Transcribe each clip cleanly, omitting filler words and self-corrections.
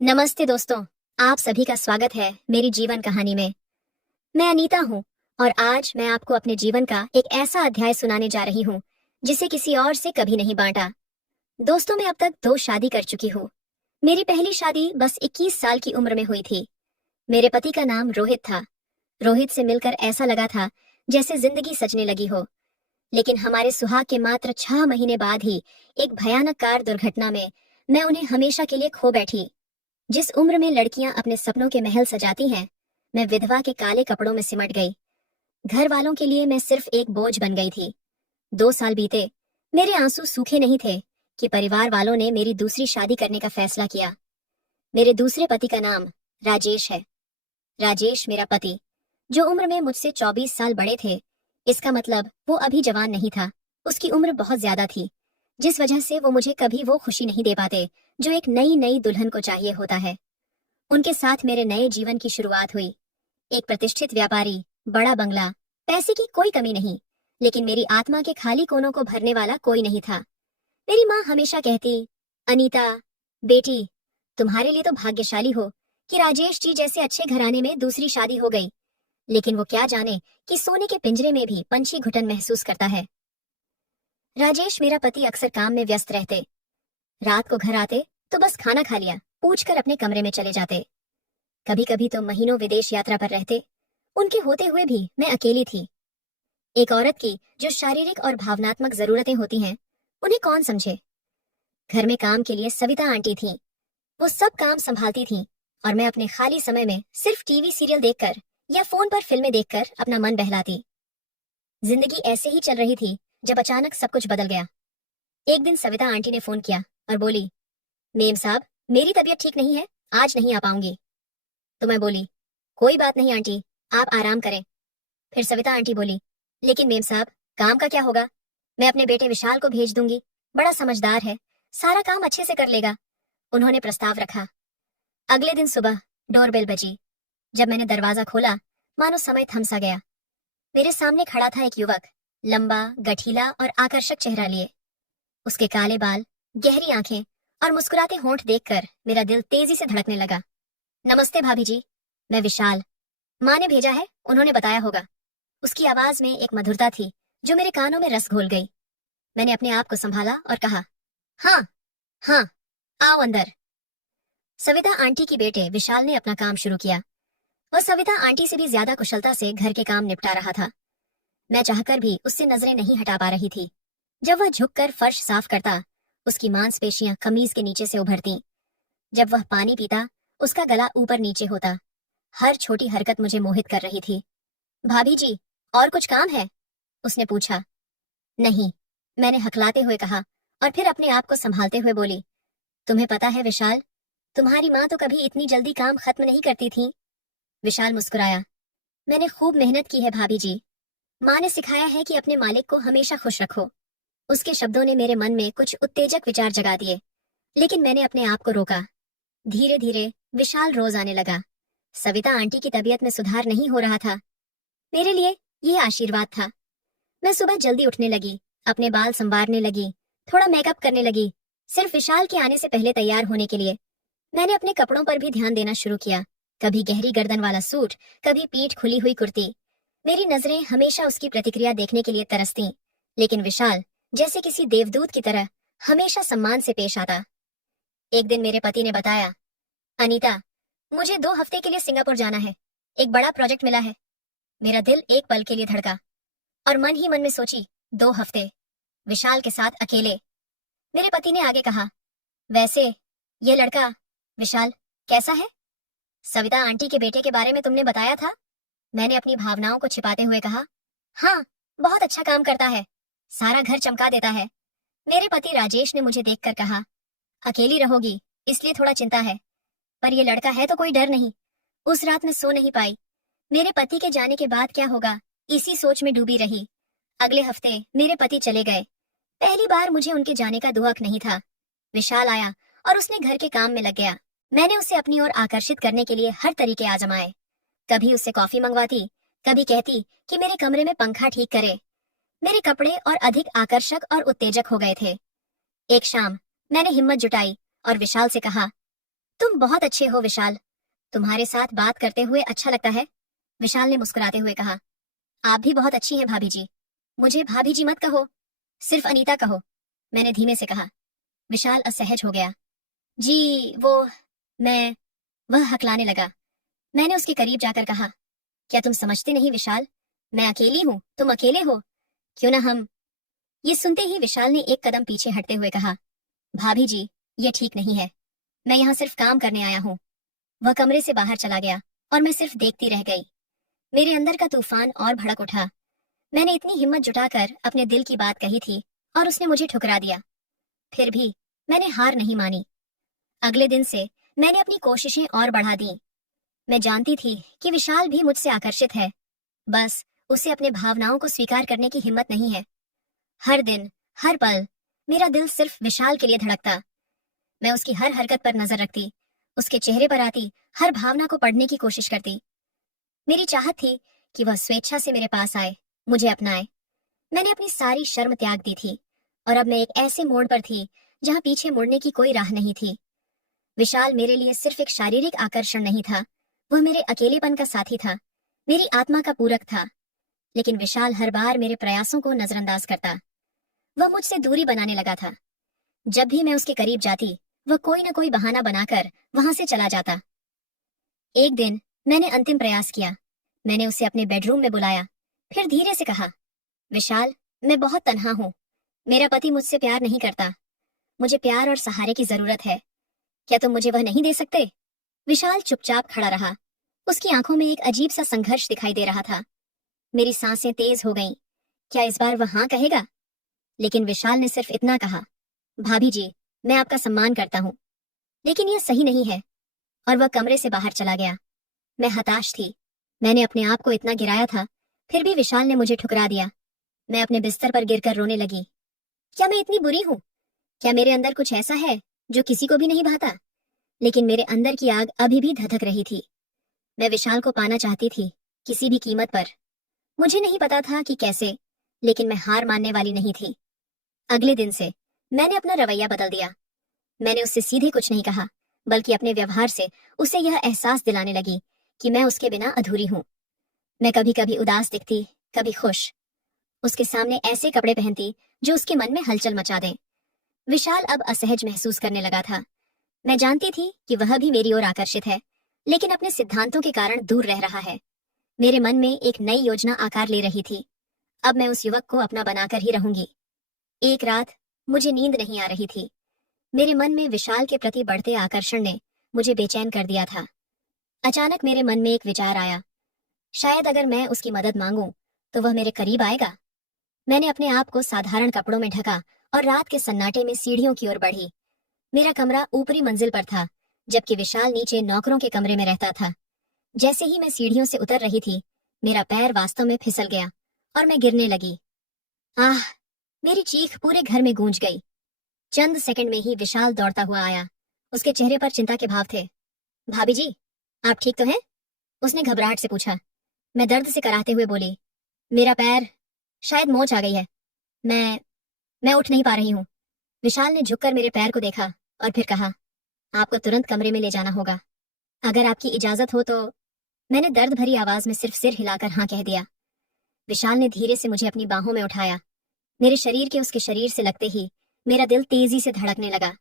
नमस्ते दोस्तों। आप सभी का स्वागत है मेरी जीवन कहानी में। मैं अनीता हूँ और आज मैं आपको अपने जीवन का एक ऐसा अध्याय सुनाने जा रही हूँ जिसे किसी और से कभी नहीं बांटा। दोस्तों, मैं अब तक 2 शादी कर चुकी हूँ। मेरी पहली शादी बस 21 साल की उम्र में हुई थी। मेरे पति का नाम रोहित था। रोहित से मिलकर ऐसा लगा था जैसे जिंदगी सजने लगी हो। लेकिन हमारे सुहाग के मात्र 6 महीने बाद ही एक भयानक कार दुर्घटना में मैं उन्हें हमेशा के लिए खो बैठी। जिस उम्र में लड़कियां अपने सपनों के महल सजाती हैं, मैं विधवा के काले कपड़ों में सिमट गई। घर वालों के लिए मैं सिर्फ एक बोझ बन गई थी। 2 साल बीते, मेरे आंसू सूखे नहीं थे कि परिवार वालों ने मेरी दूसरी शादी करने का फैसला किया। मेरे दूसरे पति का नाम राजेश है। राजेश मेरा पति, जो उम्र में मुझसे 24 साल बड़े थे। इसका मतलब वो अभी जवान नहीं था, उसकी उम्र बहुत ज्यादा थी, जिस वजह से वो मुझे कभी वो खुशी नहीं दे पाते जो एक नई नई दुल्हन को चाहिए होता है। उनके साथ मेरे नए जीवन की शुरुआत हुई। एक प्रतिष्ठित व्यापारी, बड़ा बंगला, पैसे की कोई कमी नहीं, लेकिन मेरी आत्मा के खाली कोनों को भरने वाला कोई नहीं था। मेरी माँ हमेशा कहती, अनीता बेटी, तुम्हारे लिए तो भाग्यशाली हो कि राजेश जी जैसे अच्छे घराने में दूसरी शादी हो गई। लेकिन वो क्या जाने कि सोने के पिंजरे में भी पंछी घुटन महसूस करता है। राजेश मेरा पति अक्सर काम में व्यस्त रहते। रात को घर आते तो बस खाना खा लिया पूछकर अपने कमरे में चले जाते। कभी कभी तो महीनों विदेश यात्रा पर रहते। उनके होते हुए भी मैं अकेली थी। एक औरत की जो शारीरिक और भावनात्मक जरूरतें होती हैं, उन्हें कौन समझे। घर में काम के लिए सविता आंटी थीं। वो सब काम संभालती थीं और मैं अपने खाली समय में सिर्फ टीवी सीरियल देखकर या फोन पर फिल्में देखकर अपना मन बहलाती। जिंदगी ऐसे ही चल रही थी जब अचानक सब कुछ बदल गया। एक दिन सविता आंटी ने फोन किया और बोली, मेम साहब, मेरी तबीयत ठीक नहीं है, आज नहीं आ पाऊंगी। तो मैं बोली, कोई बात नहीं आंटी, आप आराम करें। फिर सविता आंटी बोली, लेकिन मेम साहब, काम का क्या होगा? मैं अपने बेटे विशाल को भेज दूंगी, बड़ा समझदार है, सारा काम अच्छे से कर लेगा। उन्होंने प्रस्ताव रखा। अगले दिन सुबह डोरबेल बजी। जब मैंने दरवाजा खोला, मानो समय थम सा गया। मेरे सामने खड़ा था एक युवक, लंबा, गठीला और आकर्षक चेहरा लिए। उसके काले बाल, गहरी आंखें और मुस्कुराते होंठ देखकर मेरा दिल तेजी से धड़कने लगा। नमस्ते भाभी जी, मैं विशाल। माँ ने भेजा है, उन्होंने बताया होगा। उसकी आवाज में एक मधुरता थी जो मेरे कानों में रस घोल गई। मैंने अपने आप को संभाला और कहा, हाँ हाँ, आओ अंदर। सविता आंटी की बेटे विशाल ने अपना काम शुरू किया। वह सविता आंटी से भी ज्यादा कुशलता से घर के काम निपटा रहा था। मैं चाहकर भी उससे नजरें नहीं हटा पा रही थी। जब वह झुककर फर्श साफ करता, उसकी मांसपेशियां कमीज के नीचे से उभरती। जब वह पानी पीता, उसका गला ऊपर नीचे होता। हर छोटी हरकत मुझे मोहित कर रही थी। भाभी जी, और कुछ काम है? उसने पूछा। नहीं, मैंने हकलाते हुए कहा और फिर अपने आप को संभालते हुए बोली, तुम्हें पता है विशाल, तुम्हारी माँ तो कभी इतनी जल्दी काम खत्म नहीं करती थी। विशाल मुस्कुराया। मैंने खूब मेहनत की है भाभी जी। माँ ने सिखाया है कि अपने मालिक को हमेशा खुश रखो। उसके शब्दों ने मेरे मन में कुछ उत्तेजक विचार जगा दिए, लेकिन मैंने अपने आप को रोका। धीरे धीरे विशाल रोज आने लगा। सविता आंटी की तबीयत में सुधार नहीं हो रहा था। मेरे लिए ये आशीर्वाद था। मैं सुबह जल्दी उठने लगी, अपने बाल संवारने लगी, थोड़ा मेकअप करने लगी, सिर्फ विशाल के आने से पहले तैयार होने के लिए। मैंने अपने कपड़ों पर भी ध्यान देना शुरू किया। कभी गहरी गर्दन वाला सूट, कभी पीठ खुली हुई कुर्ती। मेरी नजरें हमेशा उसकी प्रतिक्रिया देखने के लिए तरसतीं, लेकिन विशाल जैसे किसी देवदूत की तरह हमेशा सम्मान से पेश आता। एक दिन मेरे पति ने बताया, अनीता, मुझे 2 हफ्ते के लिए सिंगापुर जाना है। एक बड़ा प्रोजेक्ट मिला है। मेरा दिल एक पल के लिए धड़का और मन ही मन में सोची, 2 हफ्ते विशाल के साथ अकेले। मेरे पति ने आगे कहा, वैसे ये लड़का विशाल कैसा है? सविता आंटी के बेटे के बारे में तुमने बताया था। मैंने अपनी भावनाओं को छिपाते हुए कहा, हाँ, बहुत अच्छा काम करता है, सारा घर चमका देता है। मेरे पति राजेश ने मुझे देखकर कहा, अकेली रहोगी इसलिए थोड़ा चिंता है, पर ये लड़का है तो कोई डर नहीं। उस रात मैं सो नहीं पाई। मेरे पति के जाने के बाद क्या होगा, इसी सोच में डूबी रही। अगले हफ्ते मेरे पति चले गए। पहली बार मुझे उनके जाने का दुहक नहीं था। विशाल आया और उसने घर के काम में लग गया। मैंने उसे अपनी ओर आकर्षित करने के लिए हर तरीके आजमाए। कभी उससे कॉफी मंगवाती, कभी कहती कि मेरे कमरे में पंखा ठीक करे। मेरे कपड़े और अधिक आकर्षक और उत्तेजक हो गए थे। एक शाम मैंने हिम्मत जुटाई और विशाल से कहा, तुम बहुत अच्छे हो विशाल, तुम्हारे साथ बात करते हुए अच्छा लगता है। विशाल ने मुस्कुराते हुए कहा। आप भी बहुत अच्छी हैं भाभी जी। मुझे भाभी जी मत कहो, सिर्फ अनीता कहो, मैंने धीमे से कहा। विशाल असहज हो गया। जी वो, मैं, वह हकलाने लगा। मैंने उसके करीब जाकर कहा, क्या तुम समझते नहीं विशाल, मैं अकेली हूँ, तुम अकेले हो, क्यों ना हम। ये सुनते ही विशाल ने एक कदम पीछे हटते हुए कहा, भाभी जी, ये ठीक नहीं है, मैं यहाँ सिर्फ काम करने आया हूँ। वह कमरे से बाहर चला गया और मैं सिर्फ देखती रह गई। मेरे अंदर का तूफान और भड़क उठा। मैंने इतनी हिम्मत जुटाकर अपने दिल की बात कही थी और उसने मुझे ठुकरा दिया। फिर भी मैंने हार नहीं मानी। अगले दिन से मैंने अपनी कोशिशें और बढ़ा दी। मैं जानती थी कि विशाल भी मुझसे आकर्षित है, बस उसे अपने भावनाओं को स्वीकार करने की हिम्मत नहीं है। हर दिन, हर पल मेरा दिल सिर्फ विशाल के लिए धड़कता। मैं उसकी हर हरकत पर नजर रखती, उसके चेहरे पर आती हर भावना को पढ़ने की कोशिश करती। मेरी चाहत थी कि वह स्वेच्छा से मेरे पास आए, मुझे अपनाए। मैंने अपनी सारी शर्म त्याग दी थी और अब मैं एक ऐसे मोड़ पर थी जहां पीछे मुड़ने की कोई राह नहीं थी। विशाल मेरे लिए सिर्फ एक शारीरिक आकर्षण नहीं था, वह मेरे अकेलेपन का साथी था, मेरी आत्मा का पूरक था। लेकिन विशाल हर बार मेरे प्रयासों को नजरअंदाज करता। वह मुझसे दूरी बनाने लगा था। जब भी मैं उसके करीब जाती, वह कोई न कोई बहाना बनाकर वहां से चला जाता। एक दिन मैंने अंतिम प्रयास किया। मैंने उसे अपने बेडरूम में बुलाया, फिर धीरे से कहा, विशाल, मैं बहुत तन्हा हूँ। मेरा पति मुझसे प्यार नहीं करता। मुझे प्यार और सहारे की जरूरत है। क्या तुम मुझे वह नहीं दे सकते? विशाल चुपचाप खड़ा रहा। उसकी आंखों में एक अजीब सा संघर्ष दिखाई दे रहा था। मेरी सांसें तेज हो गईं। क्या इस बार वह हाँ कहेगा? लेकिन विशाल ने सिर्फ इतना कहा, भाभी जी, मैं आपका सम्मान करता हूँ, लेकिन यह सही नहीं है। और वह कमरे से बाहर चला गया। मैं हताश थी। मैंने अपने आप को इतना गिराया था, फिर भी विशाल ने मुझे ठुकरा दिया। मैं अपने बिस्तर पर गिरकर रोने लगी। क्या मैं इतनी बुरी हूँ? क्या मेरे अंदर कुछ ऐसा है जो किसी को भी नहीं भाता? लेकिन मेरे अंदर की आग अभी भी धधक रही थी। मैं विशाल को पाना चाहती थी, किसी भी कीमत पर। मुझे नहीं पता था कि कैसे, लेकिन मैं हार मानने वाली नहीं थी। अगले दिन से मैंने अपना रवैया बदल दिया। मैंने उससे सीधे कुछ नहीं कहा, बल्कि अपने व्यवहार से उसे यह एहसास दिलाने लगी कि मैं उसके बिना अधूरी हूँ। मैं कभी कभी उदास दिखती, कभी खुश। उसके सामने ऐसे कपड़े पहनती जो उसके मन में हलचल मचा दें। विशाल अब असहज महसूस करने लगा था। मैं जानती थी कि वह भी मेरी ओर आकर्षित है, लेकिन अपने सिद्धांतों के कारण दूर रह रहा है। मेरे मन में एक नई योजना आकार ले रही थी। अब मैं उस युवक को अपना बनाकर ही रहूंगी। एक रात मुझे नींद नहीं आ रही थी। मेरे मन में विशाल के प्रति बढ़ते आकर्षण ने मुझे बेचैन कर दिया था। अचानक मेरे मन में एक विचार आया, शायद अगर मैं उसकी मदद मांगूं तो वह मेरे करीब आएगा। मैंने अपने आप को साधारण कपड़ों में ढका और रात के सन्नाटे में सीढ़ियों की ओर बढ़ी। मेरा कमरा ऊपरी मंजिल पर था, जबकि विशाल नीचे नौकरों के कमरे में रहता था। जैसे ही मैं सीढ़ियों से उतर रही थी, मेरा पैर वास्तव में फिसल गया और मैं गिरने लगी। आह! मेरी चीख पूरे घर में गूंज गई। चंद सेकंड में ही विशाल दौड़ता हुआ आया। उसके चेहरे पर चिंता के भाव थे। भाभी जी, आप ठीक तो हैं? उसने घबराहट से पूछा। मैं दर्द से कराहते हुए बोली, मेरा पैर, शायद मोच आ गई है। मैं मैं उठ नहीं पा रही हूँ। विशाल ने झुककर मेरे पैर को देखा और फिर कहा, आपको तुरंत कमरे में ले जाना होगा। अगर आपकी इजाजत हो तो। मैंने दर्द भरी आवाज में सिर्फ सिर हिलाकर हाँ कह दिया। विशाल ने धीरे से मुझे अपनी बाहों में उठाया। मेरे शरीर के उसके शरीर से लगते ही मेरा दिल तेजी से धड़कने लगा।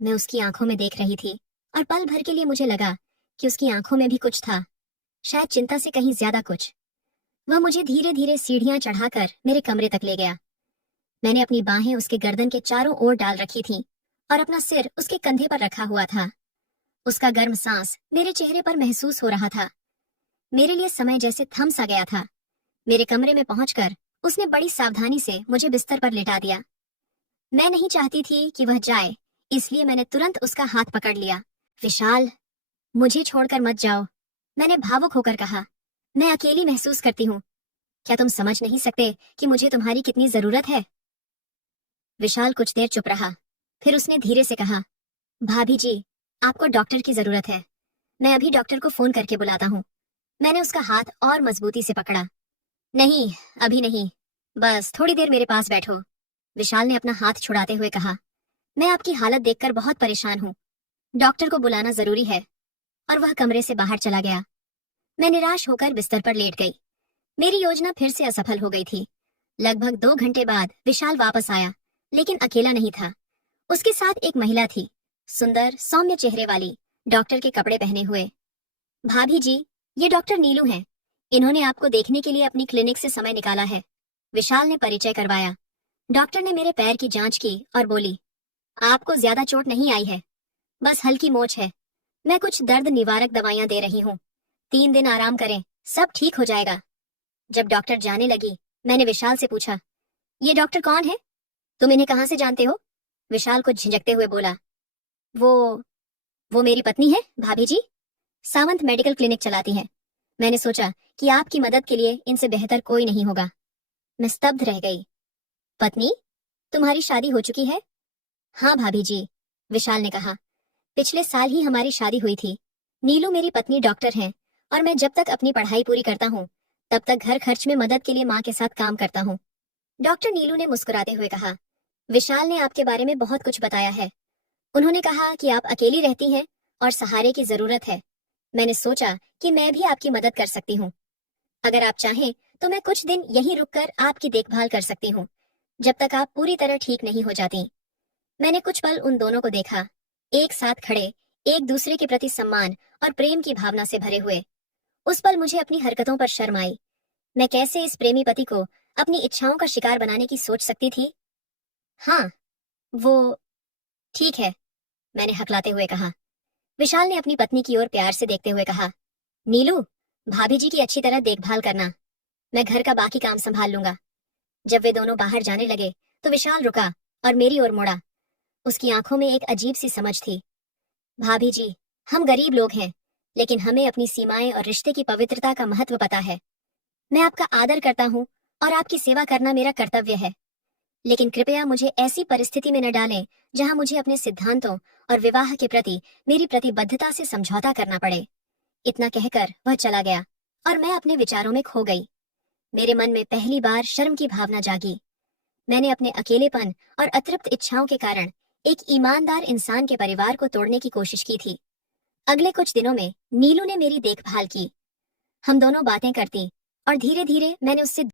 मैं उसकी आंखों में देख रही थी और पल भर के लिए मुझे लगा कि उसकी आंखों में भी कुछ था, शायद चिंता से कहीं ज्यादा कुछ। वह मुझे धीरे धीरे सीढ़ियां चढ़ाकर मेरे कमरे तक ले गया। मैंने अपनी बाहें उसके गर्दन के चारों ओर डाल रखी थी और अपना सिर उसके कंधे पर रखा हुआ था। उसका गर्म सांस मेरे चेहरे पर महसूस हो रहा था। मेरे लिए समय जैसे थम सा गया था। मेरे कमरे में पहुंचकर उसने बड़ी सावधानी से मुझे बिस्तर पर लेटा दिया। मैं नहीं चाहती थी कि वह जाए, इसलिए मैंने तुरंत उसका हाथ पकड़ लिया। विशाल, मुझे छोड़कर मत जाओ, मैंने भावुक होकर कहा। मैं अकेली महसूस करती हूँ। क्या तुम समझ नहीं सकते कि मुझे तुम्हारी कितनी जरूरत है? विशाल कुछ देर चुप रहा, फिर उसने धीरे से कहा, भाभी जी, आपको डॉक्टर की जरूरत है। मैं अभी डॉक्टर को फोन करके बुलाता हूँ। मैंने उसका हाथ और मजबूती से पकड़ा। नहीं, अभी नहीं, बस थोड़ी देर मेरे पास बैठो। विशाल ने अपना हाथ छुड़ाते हुए कहा, मैं आपकी हालत देखकर बहुत परेशान हूँ। डॉक्टर को बुलाना जरूरी है। और वह कमरे से बाहर चला गया। मैं निराश होकर बिस्तर पर लेट गई। मेरी योजना फिर से असफल हो गई थी। लगभग 2 घंटे बाद विशाल वापस आया, लेकिन अकेला नहीं था। उसके साथ एक महिला थी, सुंदर सौम्य चेहरे वाली, डॉक्टर के कपड़े पहने हुए। भाभी जी, ये डॉक्टर नीलू हैं। इन्होंने आपको देखने के लिए अपनी क्लिनिक से समय निकाला है। विशाल ने परिचय करवाया। डॉक्टर ने मेरे पैर की जांच की और बोली, आपको ज्यादा चोट नहीं आई है, बस हल्की मोच है। मैं कुछ दर्द निवारक दवाइयां दे रही हूँ। 3 दिन आराम करें, सब ठीक हो जाएगा। जब डॉक्टर जाने लगी, मैंने विशाल से पूछा, ये डॉक्टर कौन है? तुम इन्हें कहाँ से जानते हो? विशाल कुछ झिझकते हुए बोला, वो वो मेरी पत्नी है भाभी जी। सावंत मेडिकल क्लिनिक चलाती है। मैंने सोचा कि आपकी मदद के लिए इनसे बेहतर कोई नहीं होगा। मैं स्तब्ध रह गई। पत्नी? तुम्हारी शादी हो चुकी है? हाँ भाभी जी, विशाल ने कहा। पिछले साल ही हमारी शादी हुई थी। नीलू मेरी पत्नी डॉक्टर हैं, और मैं जब तक अपनी पढ़ाई पूरी करता हूँ, तब तक घर खर्च में मदद के लिए माँ के साथ काम करता हूँ। डॉक्टर नीलू ने मुस्कुराते हुए कहा, विशाल ने आपके बारे में बहुत कुछ बताया है। उन्होंने कहा कि आप अकेली रहती हैं और सहारे की जरूरत है। मैंने सोचा कि मैं भी आपकी मदद कर सकती हूँ। अगर आप चाहें तो मैं कुछ दिन यहीं रुककर आपकी देखभाल कर सकती हूँ, जब तक आप पूरी तरह ठीक नहीं हो जाती। मैंने कुछ पल उन दोनों को देखा, एक साथ खड़े, एक दूसरे के प्रति सम्मान और प्रेम की भावना से भरे हुए। उस पल मुझे अपनी हरकतों पर शर्म आई। मैं कैसे इस प्रेमी पति को अपनी इच्छाओं का शिकार बनाने की सोच सकती थी? हाँ, वो ठीक है, मैंने हकलाते हुए कहा। विशाल ने अपनी पत्नी की ओर प्यार से देखते हुए कहा, नीलू, भाभी जी की अच्छी तरह देखभाल करना। मैं घर का बाकी काम संभाल लूंगा। जब वे दोनों बाहर जाने लगे तो विशाल रुका और मेरी ओर मुड़ा। उसकी आंखों में एक अजीब सी समझ थी। भाभी जी, हम गरीब लोग हैं, लेकिन हमें अपनी सीमाएं और रिश्ते की पवित्रता का महत्व पता है। मैं आपका आदर करता हूँ और आपकी सेवा करना मेरा कर्तव्य है। लेकिन कृपया मुझे ऐसी परिस्थिति में न डालें जहां मुझे अपने सिद्धांतों और विवाह के प्रति मेरी प्रतिबद्धता से समझौता करना पड़े। इतना कहकर वह चला गया और मैं अपने विचारों में खो गई। मेरे मन में पहली बार शर्म की भावना जागी। मैंने अपने अकेलेपन और अतृप्त इच्छाओं के कारण एक ईमानदार इंसान के परिवार को तोड़ने की कोशिश की थी। अगले कुछ दिनों में नीलू ने मेरी देखभाल की। हम दोनों बातें करती और धीरे धीरे मैंने उससे